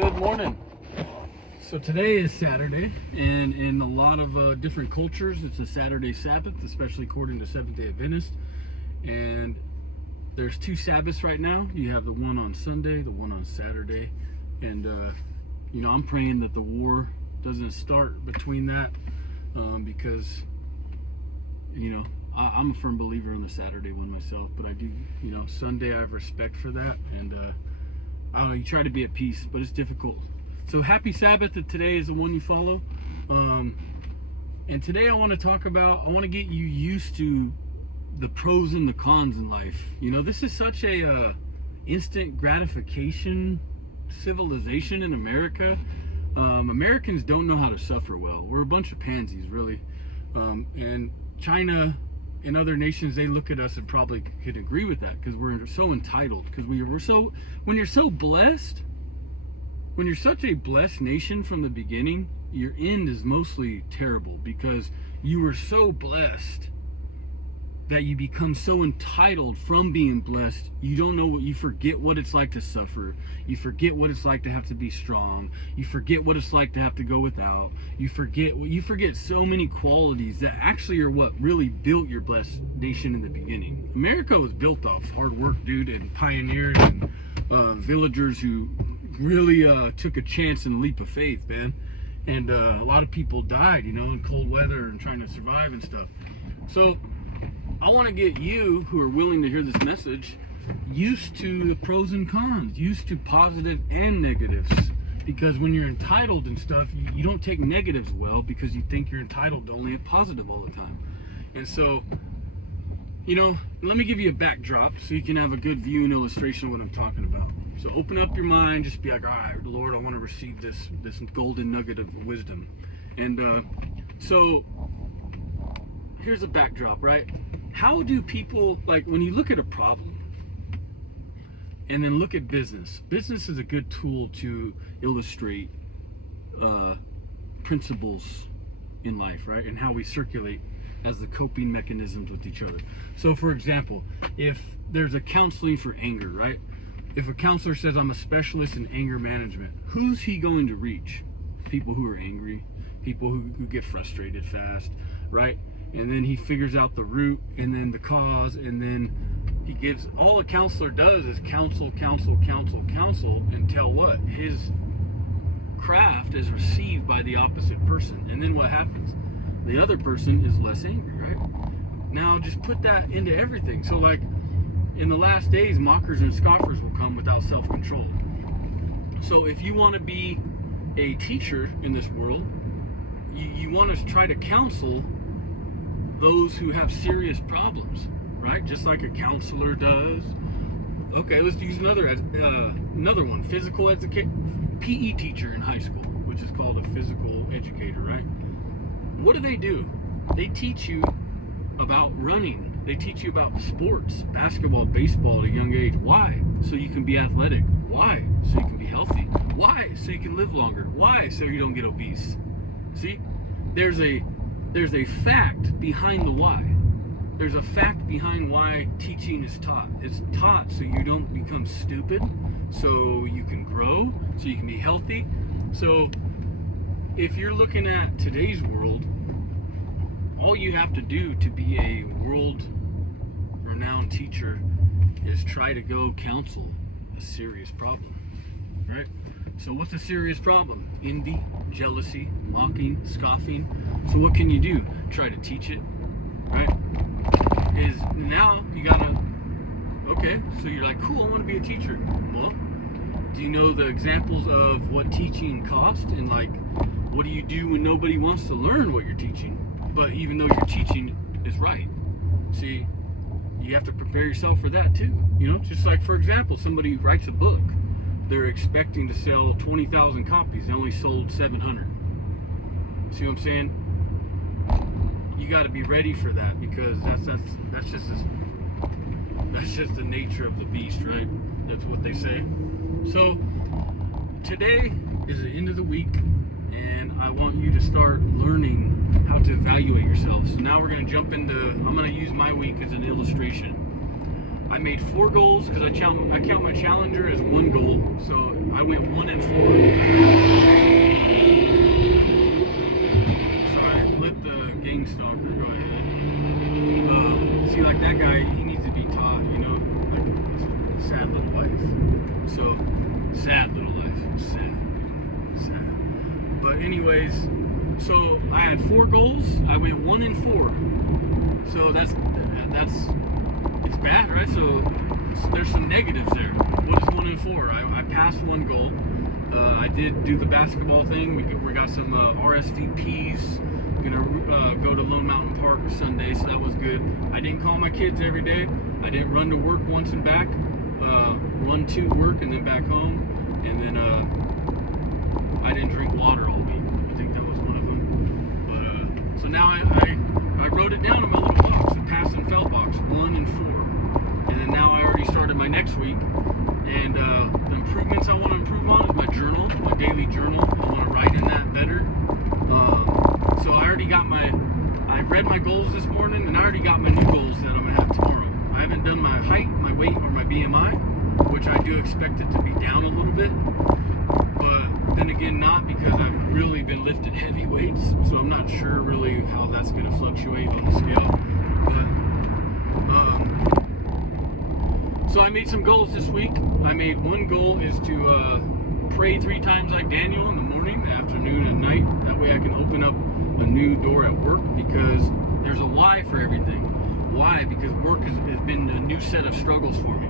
Good morning. So today is Saturday, and in a lot of different cultures, it's a Saturday Sabbath, especially according to Seventh-day Adventist. And there's two Sabbaths right now. You have the one on Sunday, the one on Saturday. And, I'm praying that the war doesn't start between that because, I'm a firm believer in the Saturday one myself, but I do, Sunday I have respect for that. And, I don't know, you try to be at peace, but it's difficult. So happy Sabbath, that today is the one you follow. And today I want to get you used to the pros and the cons in life. This is such a instant gratification civilization in America. Americans don't know how to suffer well. We're a bunch of pansies, really. And China and other nations, they look at us and probably could agree with that, because we're so entitled. Because when you're so blessed, when you're such a blessed nation from the beginning, your end is mostly terrible, because you were so blessed that you become so entitled from being blessed. You don't know you forget what it's like to suffer. You forget what it's like to have to be strong. You forget what it's like to have to go without. You forget so many qualities that actually are what really built your blessed nation in the beginning. America was built off hard work, dude, and pioneers and villagers who really took a chance and a leap of faith, man. And a lot of people died, in cold weather and trying to survive and stuff. So I want to get you, who are willing to hear this message, used to the pros and cons, used to positive and negatives. Because when you're entitled and stuff, you don't take negatives well, because you think you're entitled to only a positive all the time. And so, let me give you a backdrop so you can have a good view and illustration of what I'm talking about. So open up your mind, just be like, all right, Lord, I want to receive this golden nugget of wisdom. And so here's a backdrop, right? How do people, like, when you look at a problem and then look at business is a good tool to illustrate principles in life, right? And how we circulate as the coping mechanisms with each other. So for example, if there's a counseling for anger, right? If a counselor says, I'm a specialist in anger management, who's he going to reach? People who are angry, people who get frustrated fast, right? And then he figures out the root and then the cause, and then he gives, all a counselor does is counsel until what? His craft is received by the opposite person. And then what happens? The other person is less angry, right? Now just put that into everything. So like in the last days, mockers and scoffers will come without self-control. So if you want to be a teacher in this world, you want to try to counsel those who have serious problems, right? Just like a counselor does. Okay, let's use another one. Physical education, PE teacher in high school, which is called a physical educator, right? What do? They teach you about running. They teach you about sports, basketball, baseball at a young age. Why? So you can be athletic. Why? So you can be healthy. Why? So you can live longer. Why? So you don't get obese. See? There's a fact behind the why. There's a fact behind why teaching is taught. It's taught so you don't become stupid, so you can grow, so you can be healthy. So if you're looking at today's world, all you have to do to be a world-renowned teacher is try to go counsel a serious problem, right? So what's a serious problem? Envy, jealousy, mocking, scoffing. So what can you do? Try to teach it, right? Now you gotta, okay, so you're like, cool, I want to be a teacher. Well, do you know the examples of what teaching costs? And like, what do you do when nobody wants to learn what you're teaching? But even though your teaching is right. See, you have to prepare yourself for that too. Just like, for example, somebody writes a book. They're expecting to sell 20,000 copies. They only sold 700. See what I'm saying? You got to be ready for that, because that's just the nature of the beast, right? That's what they say. So today is the end of the week, and I want you to start learning how to evaluate yourself. So now we're going to jump into, I'm going to use my week as an illustration. I made 4 goals because I count my challenger as 1 goal. So I went 1 and 4. anyways, so I had 4 goals. I went 1 and 4. So that's it's bad, right? So there's some negatives there. What is 1 and 4? I passed 1 goal. I did do the basketball thing. We got some RSVPs. Gonna go to Lone Mountain Park Sunday, so that was good. I didn't call my kids every day. I didn't run to work once and back. Run to work and then back home. And then I didn't drink water all week. I think that was one of them. But so now I wrote it down in my little box, the pass and fail box, 1 and 4. And then now I already started my next week. And the improvements I want to improve on is my journal, my daily journal. I want to write in that better. So I already got I read my goals this morning, and I already got my new goals that I'm going to have tomorrow. I haven't done my height, my weight, or my BMI, which I do expect it to be down a little bit. But then again, not because I've really been lifting heavy weights, so I'm not sure really how that's going to fluctuate on the scale. But so I made some goals this week. I made one goal is to pray 3 times like Daniel in the morning, the afternoon, and night. That way I can open up a new door at work, because there's a why for everything. Why? Because work has been a new set of struggles for me.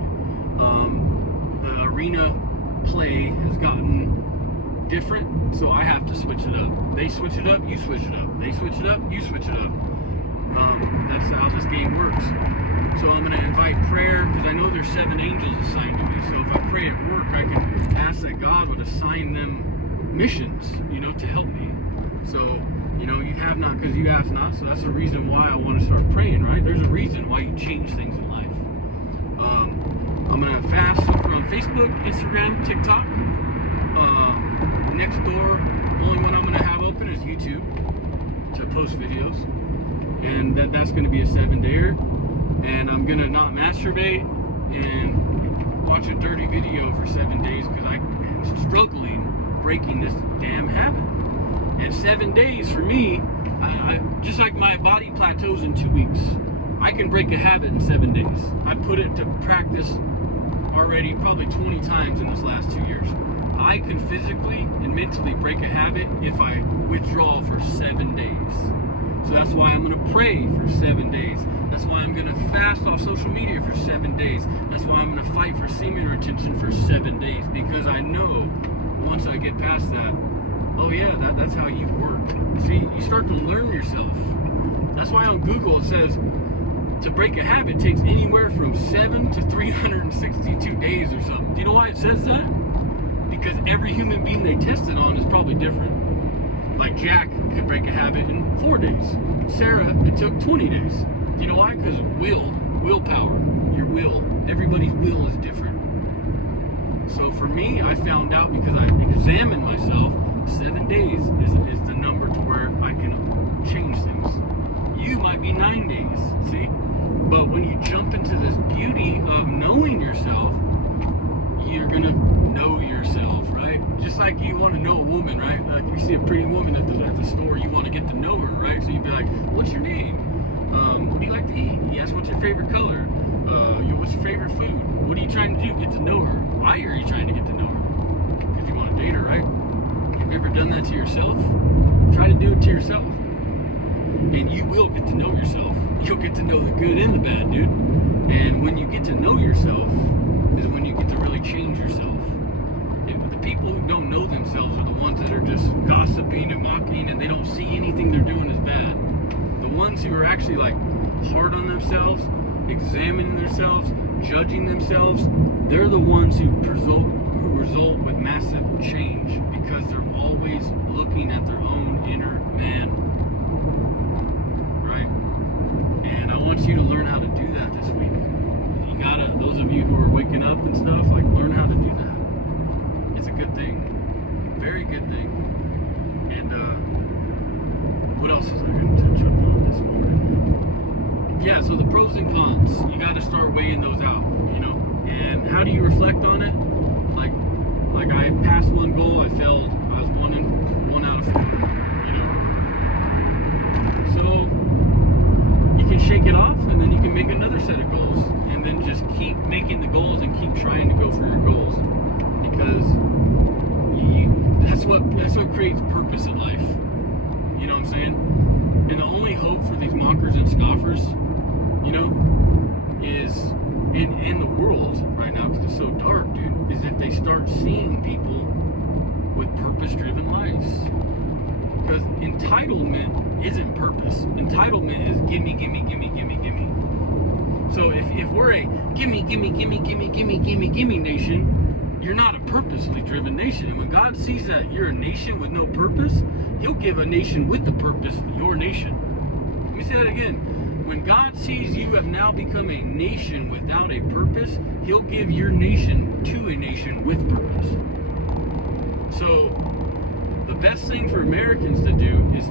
The arena play has gotten different, so I have to switch it up. They switch it up, you switch it up. They switch it up, you switch it up. That's how this game works. So I'm going to invite prayer, because I know there's 7 angels assigned to me. So if I pray at work, I can ask that God would assign them missions, to help me. So, you have not because you ask not. So that's the reason why I want to start praying, right? There's a reason why you change things in life. I'm going to fast on Facebook, Instagram, TikTok. Next door, only one I'm going to have open is YouTube to post videos. And that's going to be a 7-dayer. And I'm going to not masturbate and watch a dirty video for 7 days, because I'm struggling breaking this damn habit. And 7 days for me, I just like my body plateaus in 2 weeks. I can break a habit in 7 days. I put it to practice already probably 20 times in this last 2 years. I can physically and mentally break a habit if I withdraw for 7 days. So that's why I'm going to pray for 7 days. That's why I'm going to fast off social media for 7 days. That's why I'm going to fight for semen retention for 7 days. Because I know once I get past that, oh yeah, that's how you work. See, you start to learn yourself. That's why on Google it says to break a habit takes anywhere from 7 to 362 days or something. Do you know why it says that? Because every human being they tested on is probably different. Like Jack could break a habit in 4 days. Sarah, it took 20 days. Do you know why? Because willpower, your will. Everybody's will is different. So for me, I found out because I examined myself, 7 days is the number to where I can change things. You might be 9 days, see? But when you jump into this beauty of knowing yourself, you're gonna know yourself, right? Just like you want to know a woman, right? Like you see a pretty woman at the store, you want to get to know her, right? So you'd be like, what's your name? What do you like to eat? Yes, what's your favorite color? What's your favorite food? What are you trying to do? Get to know her. Why are you trying to get to know her? Because you want to date her, right? Have you ever done that to yourself? Try to do it to yourself. And you will get to know yourself. You'll get to know the good and the bad, dude. And when you get to know yourself is when you get to really change yourself. And the people who don't know themselves are the ones that are just gossiping and mocking, and they don't see anything they're doing as bad. The ones who are actually like hard on themselves, examining themselves, judging themselves, they're the ones who result with massive change, because they're always looking at their own inner man, right? And I want you to learn how to do that this week. You gotta, those of you who are waking up and stuff, like learn how to do that. It's a good thing, very good thing. And what else is I going to touch on this morning? Yeah, so the pros and cons, you got to start weighing those out, And how do you reflect on it? Like I passed one goal, I failed. I was one out of 4, So you can shake it off, and then you can make another set of goals, and then just keep making the goals and keep trying to go for your goals, because that's what creates purpose in life. You know what I'm saying? And the only hope for these mockers and scoffers, you know, is in the world right now, because it's so dark, dude, is if they start seeing people with purpose-driven lives. Because entitlement isn't purpose. Entitlement is gimme, gimme, gimme, gimme, gimme. So if we're a gimme, gimme, gimme, gimme, gimme, gimme, gimme nation, you're not a purposely driven nation. And when God sees that you're a nation with no purpose, He'll give a nation with the purpose your nation. Let me say that again. When God sees you have now become a nation without a purpose, He'll give your nation to a nation with purpose. So the best thing for Americans to do is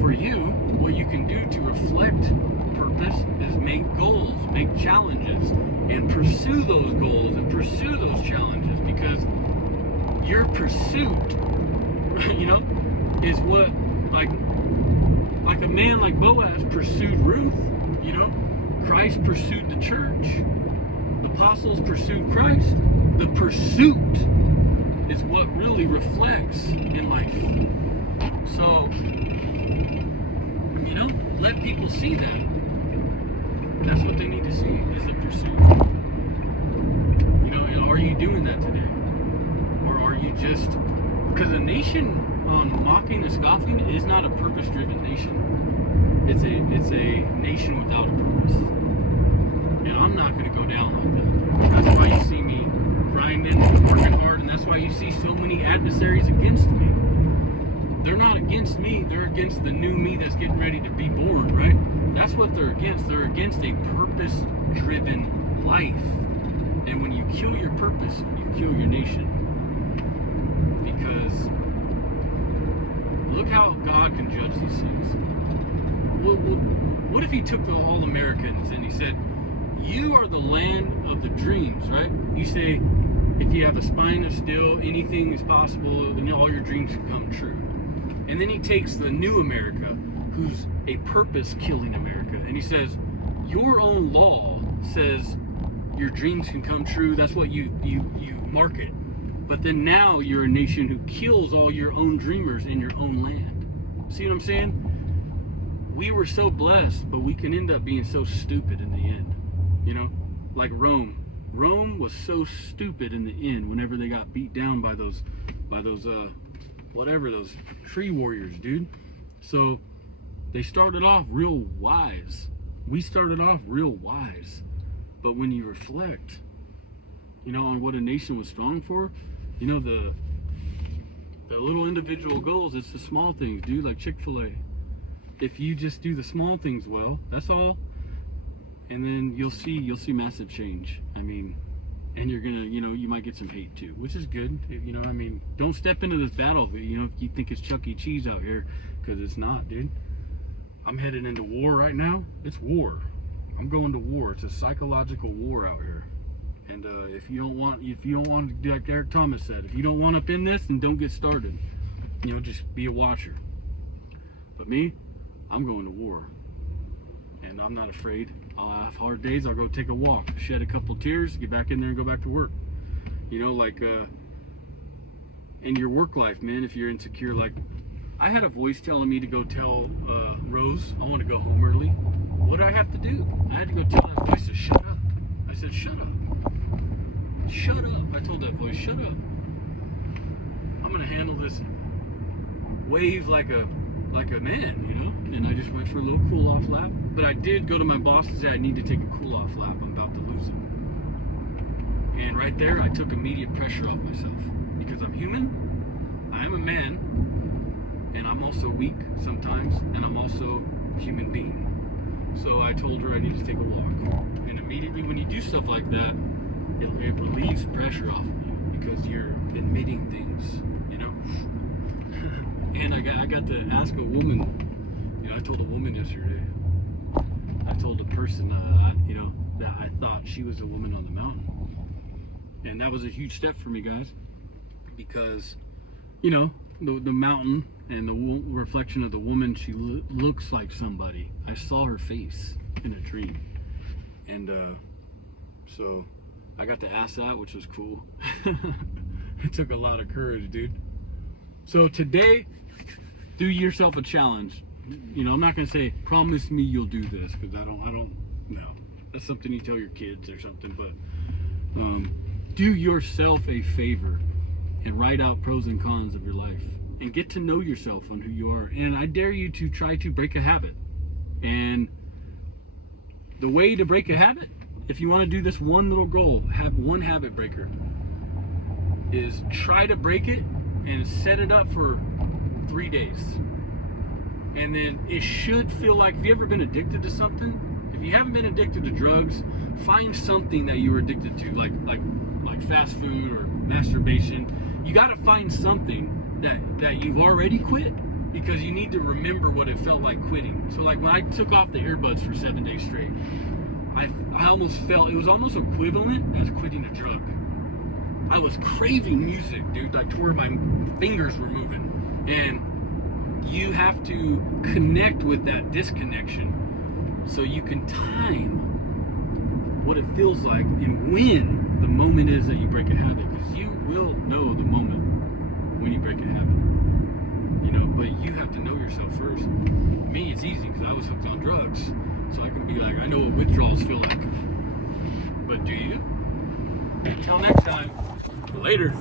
for you, what you can do to reflect purpose is make goals, make challenges, and pursue those goals and pursue those challenges, because your pursuit, you know, is what, like a man like Boaz pursued Ruth, you know. Christ pursued the church. The apostles pursued Christ. The pursuit is what really reflects in life. So, you know, let people see that. That's what they need to see, is the pursuit. You know, and are you doing that today? Or are you just... Because a nation mocking and scoffing is not a purpose-driven nation. It's a nation without a purpose. And I'm not going to go down like that. That's why you see me grinding, working hard, and that's why you see so many adversaries against me. They're not against me, they're against the new me that's getting ready to be born, right? That's what they're against. They're against a purpose-driven life. And when you kill your purpose, you kill your nation. Because look how God can judge these things. What if He took all Americans and He said, you are the land of the dreams, right? You say, if you have a spine of steel, anything is possible, and all your dreams can come true. And then He takes the new America, who's a purpose-killing America, and He says, your own law says your dreams can come true. That's what you market. But then now you're a nation who kills all your own dreamers in your own land. See what I'm saying? We were so blessed, but we can end up being so stupid in the end. You know? Like Rome. Rome was so stupid in the end whenever they got beat down by those tree warriors, dude. So they started off real wise. We started off real wise. But when you reflect, you know, on what a nation was strong for, you know, the little individual goals, it's the small things, dude, like Chick-fil-A. If you just do the small things well, that's all, and then you'll see massive change. I mean, and you're gonna, you know, you might get some hate too, which is good. You know, I mean, don't step into this battle, you know, if you think it's Chuck E. Cheese out here, because it's not, dude. I'm headed into war right now. It's war. I'm going to war. It's a psychological war out here. And if you don't want to do like Eric Thomas said, if you don't want up in this, then don't get started. You know, just be a watcher. But me, I'm going to war, and I'm not afraid. I'll have hard days. I'll go take a walk, shed a couple tears, get back in there, and go back to work. You know, like in your work life, man. If you're insecure, like I had a voice telling me to go tell Rose I want to go home early. What did I have to do? I had to go tell that voice to shut up. I said, shut up. Shut up. I told that voice, shut up. I'm gonna handle this wave like a man, you know? And I just went for a little cool-off lap. But I did go to my boss and say, I need to take a cool-off lap. I'm about to lose him. And right there, I took immediate pressure off myself. Because I'm human, I am a man, and I'm also weak sometimes, and I'm also a human being. So I told her I need to take a walk. And immediately when you do stuff like that, it relieves pressure off of you, because you're admitting things, you know? And I got to ask a woman, you know, I told a woman yesterday, I told a person, you know, that I thought she was a woman on the mountain. And that was a huge step for me, guys, because, you know, the mountain and the reflection of the woman, she looks like somebody. I saw her face in a dream. And so I got to ask that, which was cool. It took a lot of courage, dude. So today, do yourself a challenge. You know, I'm not gonna say promise me you'll do this, because I don't know. That's something you tell your kids or something. But do yourself a favor and write out pros and cons of your life and get to know yourself on who you are. And I dare you to try to break a habit. And the way to break a habit, if you want to do this one little goal, have one habit breaker, is try to break it and set it up for 3 days. And then it should feel like, have you ever been addicted to something? If you haven't been addicted to drugs, find something that you were addicted to, like fast food or masturbation. You got to find something that you've already quit, because you need to remember what it felt like quitting. So like when I took off the earbuds for 7 days straight, I almost felt, it was almost equivalent as quitting a drug. I was craving music, dude, like to where my fingers were moving. And you have to connect with that disconnection so you can time what it feels like and when the moment is that you break a habit, because you will know the moment when you break a habit. You know, but you have to know yourself first. Me, it's easy because I was hooked on drugs, so I can be like, I know what withdrawals feel like. But do you? Until next time, later.